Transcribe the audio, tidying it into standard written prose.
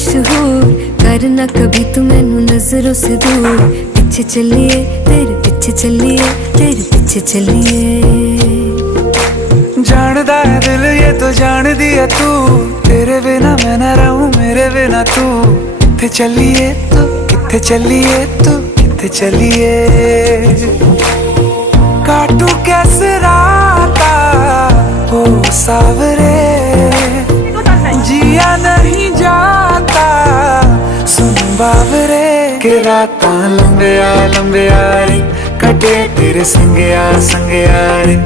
मशहूर, करना कभी तू मैनू नजरों से दूर। पीछे चलिए तेरे पीछे चलिए, तेरे पीछे चलिए। जानदा है दिल ये तो जान दिया तू, तेरे बिना मैं ना रहूं मेरे बिना तू। किथे चलिए तू, किथे चलिए तू, किथे चलिए। काटू कैसे राता हो सावरे, जिया नहीं जाता सुन बावरे। के रातां लंबे आ रे, कटे तेरे संगे आ रे।